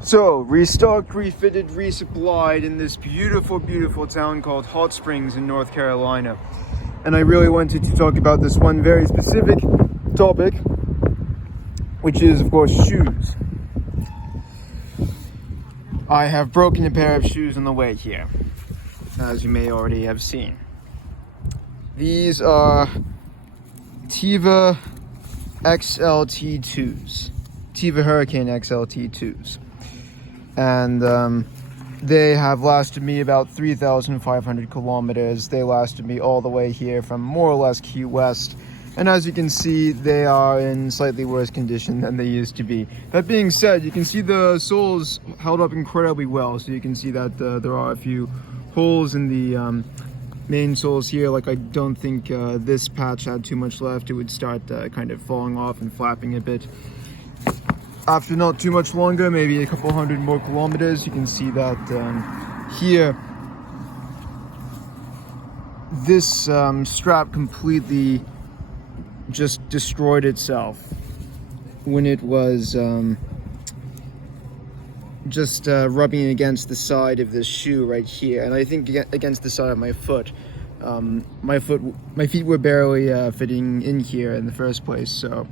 So, restocked, refitted, resupplied in this beautiful, beautiful town called Hot Springs in North Carolina. And I really wanted to talk about this one very specific topic, which is, of course, shoes. I have broken a pair of shoes on the way here, as you may already have seen. These are Teva XLT2s, Teva Hurricane XLT2s. And they have lasted me about 3,500 kilometers. They lasted me all the way here from more or less Key West. And as you can see, they are in slightly worse condition than they used to be. That being said, you can see the soles held up incredibly well. So you can see that there are a few holes in the main soles here. Like, I don't think this patch had too much left. It would start kind of falling off and flapping a bit. After not too much longer, maybe a couple hundred more kilometers, you can see that here, this strap completely just destroyed itself when it was just rubbing against the side of this shoe right here, and I think against the side of my foot. My feet were barely fitting in here in the first place, so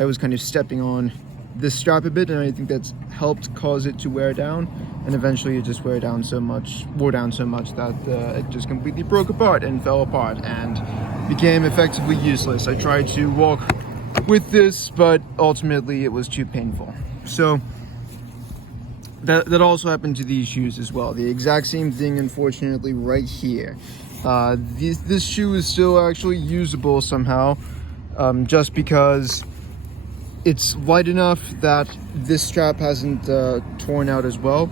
I was kind of stepping on this strap a bit, and I think that's helped cause it to wear down, and eventually it just wore down so much that it just completely broke apart and fell apart and became effectively useless. I tried to walk with this, but ultimately it was too painful. So that also happened to these shoes as well. The exact same thing, unfortunately, right here. This shoe is still actually usable somehow, just because it's light enough that this strap hasn't torn out as well.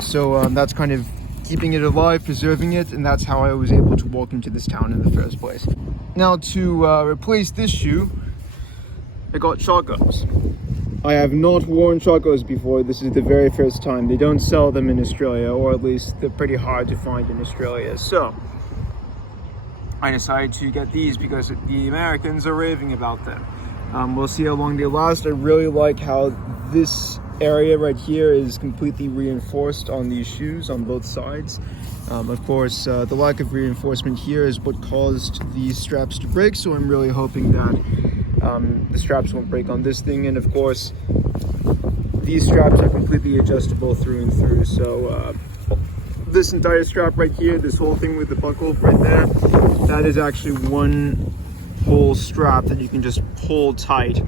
So that's kind of keeping it alive, preserving it, and that's how I was able to walk into this town in the first place. Now, to replace this shoe, I got Chacos. I have not worn Chacos before. This is the very first time. They don't sell them in Australia, or at least they're pretty hard to find in Australia. So I decided to get these because the Americans are raving about them. We'll see how long they last. I really like how this area right here is completely reinforced on these shoes on both sides. Of course, the lack of reinforcement here is what caused these straps to break, so I'm really hoping that the straps won't break on this thing. And of course, these straps are completely adjustable through and through. So this entire strap right here, this whole thing with the buckle right there, that is actually one whole strap that you can just pull tight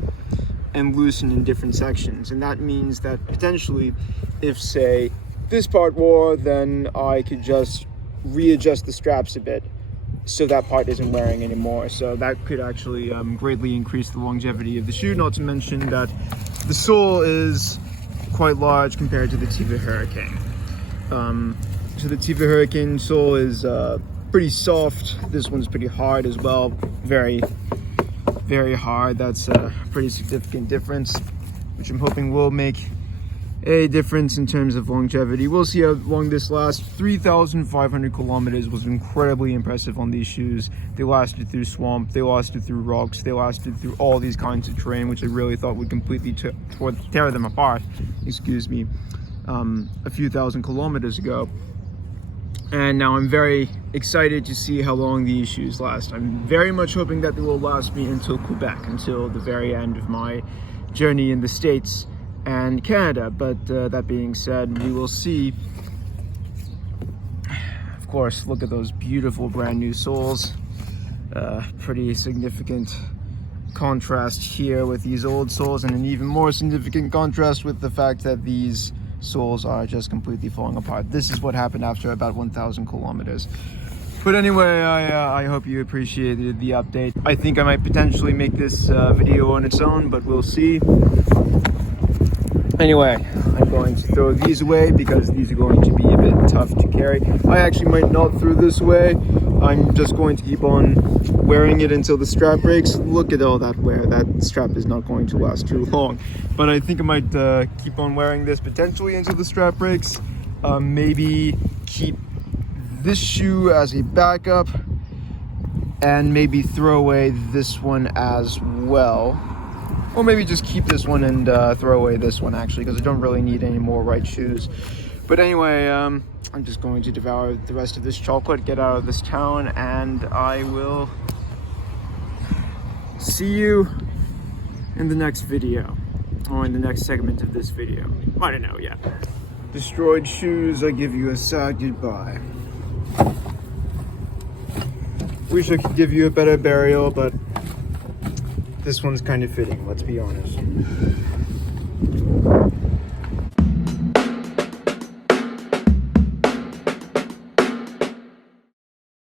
and loosen in different sections. And that means that potentially, if say this part wore, then I could just readjust the straps a bit so that part isn't wearing anymore. So that could actually greatly increase the longevity of the shoe, not to mention that the sole is quite large compared to the Teva Hurricane. So the Teva Hurricane sole is pretty soft. This one's pretty hard as well. Very, very hard. That's a pretty significant difference, which I'm hoping will make a difference in terms of longevity. We'll see how long this lasts. 3,500 kilometers was incredibly impressive on these shoes. They lasted through swamp, they lasted through rocks, they lasted through all these kinds of terrain, which I really thought would completely tear them apart, excuse me, a few thousand kilometers ago. And now I'm very excited to see how long these shoes last. I'm very much hoping that they will last me until Quebec, until the very end of my journey in the States and Canada. But that being said, we will see. Of course, look at those beautiful brand new soles. Pretty significant contrast here with these old soles, and an even more significant contrast with the fact that these soles are just completely falling apart. This is what happened after about 1,000 kilometers. But anyway, I hope you appreciated the update. I think I might potentially make this video on its own, but we'll see. Anyway, I'm going to throw these away because these are going to be a bit tough to carry. I actually might not throw this away. I'm just going to keep on wearing it until the strap breaks. Look at all that wear. That strap is not going to last too long. But I think I might keep on wearing this potentially until the strap breaks. Maybe keep this shoe as a backup, and maybe throw away this one as well. Or maybe just keep this one and throw away this one, actually, because I don't really need any more right shoes. But anyway, I'm just going to devour the rest of this chocolate, get out of this town, and I will see you in the next video, or in the next segment of this video. I don't know yet. Destroyed shoes, I give you a sad goodbye. Wish I could give you a better burial, but this one's kind of fitting, let's be honest.